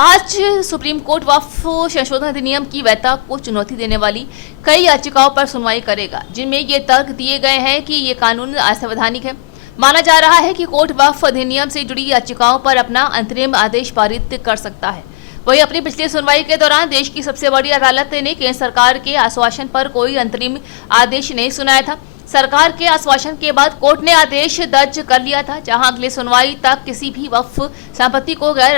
आज supreme court वक्फ संशोधन अधिनियम की वैधता को चुनौती देने वाली कई याचिकाओं पर सुनवाई करेगा, जिनमें ये तर्क दिए गए हैं कि ये कानून असंवैधानिक है। माना जा रहा है कि कोर्ट वक्फ अधिनियम से जुड़ी याचिकाओं पर अपना अंतरिम आदेश पारित कर सकता है। वहीं अपनी पिछली सुनवाई के दौरान देश की सबसे बड़ी अदालत ने केंद्र सरकार के आश्वासन पर कोई अंतरिम आदेश नहीं सुनाया था। सरकार के आश्वासन के बाद कोर्ट ने आदेश दर्ज कर लिया था, जहां अगली सुनवाई तक किसी भी वक्फ संपत्ति को गैर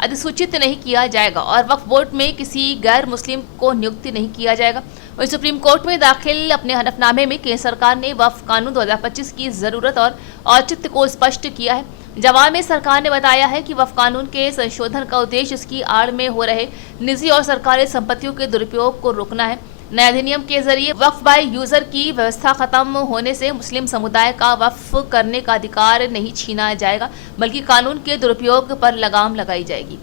अधिसूचित नहीं किया जाएगा और वक्फ बोर्ड में किसी गैर मुस्लिम को नियुक्त नहीं किया जाएगा। वहीं सुप्रीम कोर्ट में दाखिल अपने हलफनामे में केंद्र सरकार ने वक्फ कानून 2025 की जरूरत और औचित्य को स्पष्ट किया है। जवाब में सरकार ने बताया है कि वक्फ कानून के संशोधन का उद्देश्य इसकी आड़ में हो रहे निजी और सरकारी संपत्तियों के दुरुपयोग को रोकना है। नए अधिनियम के जरिए वक्फ बाय यूजर की व्यवस्था खत्म होने से मुस्लिम समुदाय का वक्फ करने का अधिकार नहीं छीना जाएगा, बल्कि कानून के दुरुपयोग पर लगाम लगाई जाएगी।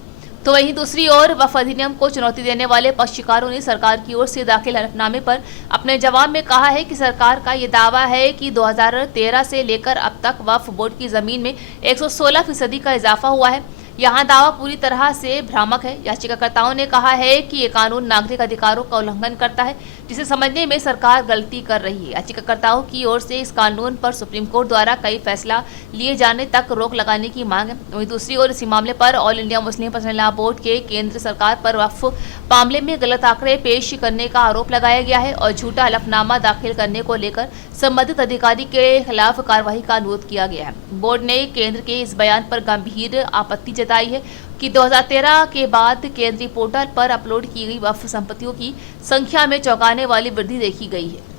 तो वहीं दूसरी ओर वक्फ अधिनियम को चुनौती देने वाले पक्षकारों ने सरकार की ओर से दाखिल हलफनामे पर अपने जवाब में कहा है कि सरकार का ये दावा है कि 2013 से लेकर अब तक वक्फ बोर्ड की जमीन में 116% का इजाफा हुआ है। यहाँ दावा पूरी तरह से भ्रामक है। याचिकाकर्ताओं ने कहा है कि ये कानून नागरिक अधिकारों का उल्लंघन करता है, जिसे समझने में सरकार गलती कर रही है। याचिकाकर्ताओं की ओर से इस कानून पर सुप्रीम कोर्ट द्वारा कई फैसला लिए जाने तक रोक लगाने की मांग है। वहीं दूसरी ओर इसी मामले पर all India Muslim personal law board के केंद्र सरकार पर वक्फ मामले में गलत आंकड़े पेश करने का आरोप लगाया गया है और झूठा हलफनामा दाखिल करने को लेकर संबंधित अधिकारी के खिलाफ कार्रवाई का अनुरोध किया गया है। बोर्ड ने केंद्र के इस बयान पर गंभीर आपत्ति जताई है कि 2013 के बाद केंद्रीय पोर्टल पर अपलोड की गई वक्फ संपत्तियों की संख्या में चौंकाने वाली वृद्धि देखी गई है।